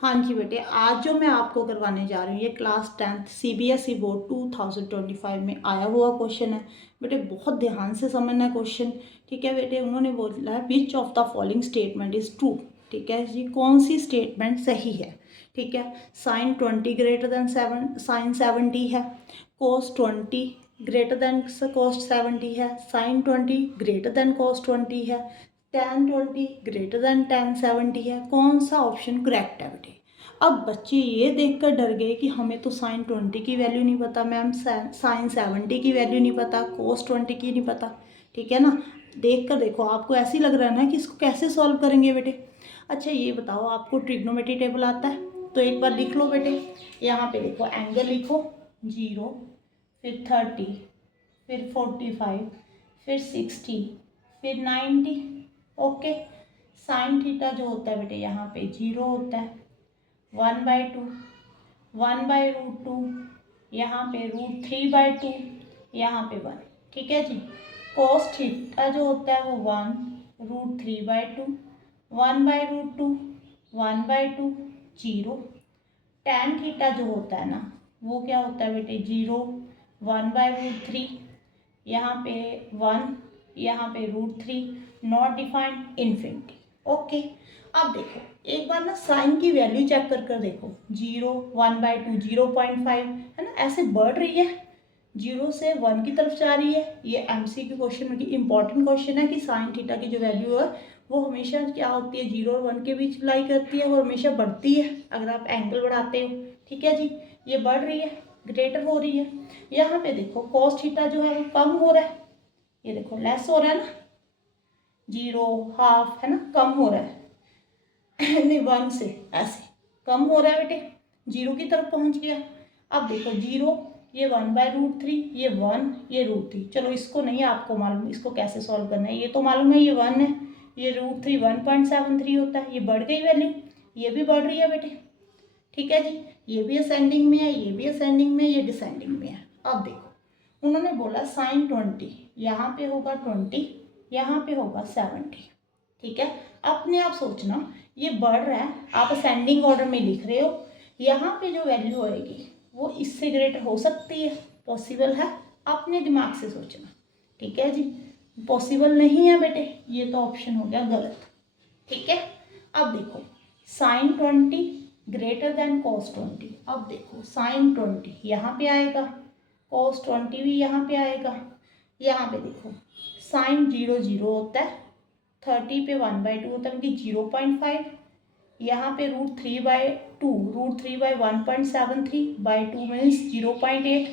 हाँ जी बेटे, आज जो मैं आपको करवाने जा रही हूँ ये क्लास 10th सीबीएसई बोर्ड 2025 में आया हुआ क्वेश्चन है। बेटे बहुत ध्यान से समझना है क्वेश्चन। ठीक है बेटे, उन्होंने बोला है which of the following statement is true. ठीक है जी, कौन सी स्टेटमेंट सही है। ठीक है, साइन 20 ग्रेटर देन साइन 70 है, कोस 20 ग्रेटर देन कोस 70 है, साइन 20 ग्रेटर देन कोस 20 है, tan 20 ग्रेटर देन tan 70 है। कौन सा ऑप्शन करेक्ट है बेटे। अब बच्चे ये देखकर डर गए कि हमें तो साइन 20 की वैल्यू नहीं पता मैम, साइन 70 की वैल्यू नहीं पता, कोस 20 की नहीं पता। ठीक है ना, देख कर देखो, आपको ऐसे ही लग रहा है ना कि इसको कैसे सॉल्व करेंगे बेटे। अच्छा ये बताओ, आपको ट्रिग्नोमेट्री टेबल आता है? तो एक बार लिख लो बेटे। यहाँ पे देखो, एंगल लिखो 0, फिर 30, फिर 45, फिर 60, फिर 90। ओके, साइन थीटा जो होता है बेटे यहाँ पे 0 होता है, 1/2, 1/√2, यहाँ पे √3/2, यहाँ पे 1। ठीक है जी। कोस थीटा जो होता है वो 1, √3/2, 1/√2, 1/2, 0। टैन थीटा जो होता है ना वो क्या होता है बेटे 0, 1/√3, यहाँ पे 1, यहाँ पे √3, नॉट डिफाइंड, इन्फिनिटी। ओके, अब देखो एक बार ना साइन की वैल्यू चेक कर देखो, 0, 1/2, 0.5 है ना, ऐसे बढ़ रही है, 0 से 1 की तरफ जा रही है। ये एमसीक्यू क्वेश्चन में इंपॉर्टेंट क्वेश्चन है कि साइन थीटा की जो वैल्यू है वो हमेशा क्या होती है, 0 और 1 के बीच लाई करती है, वो हमेशा बढ़ती है अगर आप एंगल बढ़ाते हो। ठीक है जी, ये बढ़ रही है, ग्रेटर हो रही है। यहाँ पे देखो कॉस थीटा जो है वो कम हो रहा है, ये देखो लेस हो रहा है ना, 0, हाफ है ना, कम हो रहा है नहीं 1 से ऐसे कम हो रहा है बेटे, 0 की तरफ पहुंच गया। अब देखो 0, ये 1/√3, ये 1, ये √3। चलो इसको नहीं आपको मालूम, इसको कैसे सॉल्व करना है, ये तो मालूम है, ये 1 है, ये √3 1.73 होता है, ये बढ़ गई वैल्यू, ये भी बढ़ रही है बेटे। ठीक है जी, ये भी असेंडिंग में है, ये भी असेंडिंग में, ये डिसेंडिंग में है। अब देखो उन्होंने बोला साइन 20, यहाँ पे होगा 20, यहाँ पे होगा 70। ठीक है, अपने आप सोचना, ये बढ़ रहा है, आप असेंडिंग ऑर्डर में लिख रहे हो, यहाँ पे जो वैल्यू होएगी वो इससे ग्रेटर हो सकती है, पॉसिबल है, अपने दिमाग से सोचना। ठीक है जी, पॉसिबल नहीं है बेटे, ये तो ऑप्शन हो गया गलत। ठीक है, अब देखो साइन 20 ग्रेटर देन कॉस 20। अब देखो साइन 20 यहाँ पे आएगा, कॉस 20 भी यहाँ पे आएगा। यहाँ पे देखो साइन 0 0 होता है, 30 पे 1/2 होता है क्योंकि 0.5, यहाँ पे √3/2, √3/1.73/2 मीन्स 0.8।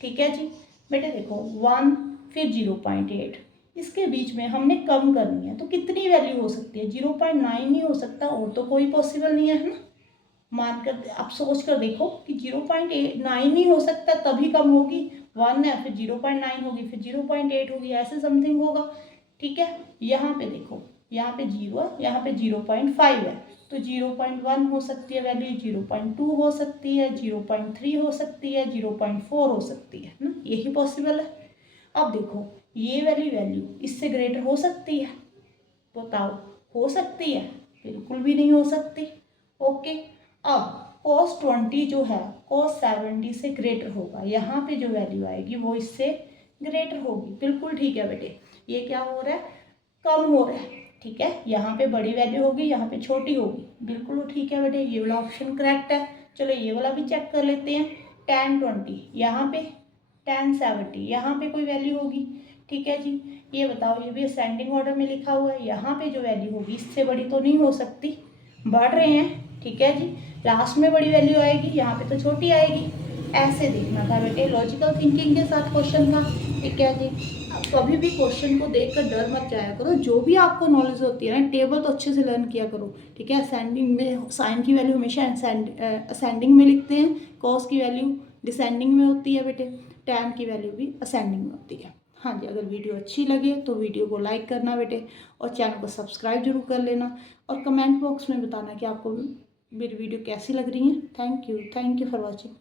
ठीक है जी बेटे, देखो 1 फिर 0.8, इसके बीच में हमने कम करनी है तो कितनी वैल्यू हो सकती है, 0.9 ही हो सकता, और तो कोई पॉसिबल नहीं है ना। मान कर आप सोच कर देखो कि 0.9 ही हो सकता, तभी कम होगी, 1 है फिर 0.9 होगी, फिर 0.8 होगी, ऐसे समथिंग होगा। ठीक है, यहाँ पे देखो, यहाँ पे 0 है, यहाँ पे 0.5 है, तो 0.1 हो सकती है वैल्यू, 0.2 हो सकती है, 0.3 हो सकती है, 0.4 हो सकती है ना, यही पॉसिबल है। अब देखो ये वाली वैल्यू इससे ग्रेटर हो सकती है, बताओ हो सकती है? बिल्कुल भी नहीं हो सकती। ओके, अब cos 20 जो है cos 70 से ग्रेटर होगा, यहाँ पे जो वैल्यू आएगी वो इससे ग्रेटर होगी। बिल्कुल ठीक है बेटे, ये क्या हो रहा है, कम हो रहा है। ठीक है, यहाँ पे बड़ी वैल्यू होगी, यहाँ पे छोटी होगी। बिल्कुल ठीक है बेटे, ये वाला ऑप्शन करेक्ट है। चलो ये वाला भी चेक कर लेते हैं, tan 20 यहाँ पे, tan 70 यहाँ पे कोई वैल्यू होगी। ठीक है जी, ये बताओ, ये भी असेंडिंग ऑर्डर में लिखा हुआ है, यहाँ पे जो वैल्यू होगी इससे बड़ी तो नहीं हो सकती, बढ़ रहे हैं। ठीक है जी, लास्ट में बड़ी वैल्यू आएगी, यहाँ पे तो छोटी आएगी। ऐसे देखना था बेटे, लॉजिकल थिंकिंग के साथ क्वेश्चन था। ठीक है जी, कभी भी क्वेश्चन को देखकर डर मत जाया करो, जो भी आपको नॉलेज होती है ना, टेबल तो अच्छे से लर्न किया करो। ठीक है, असेंडिंग में साइन की वैल्यू हमेशा असेंडिंग में लिखते हैं, कॉस की वैल्यू डिसेंडिंग में होती है बेटे, टैन की वैल्यू भी असेंडिंग में होती है। हाँ जी, अगर वीडियो अच्छी लगे तो वीडियो को लाइक करना बेटे, और चैनल को सब्सक्राइब जरूर कर लेना, और कमेंट बॉक्स में बताना कि आपको मेरी वीडियो कैसी लग रही है। Thank you for watching.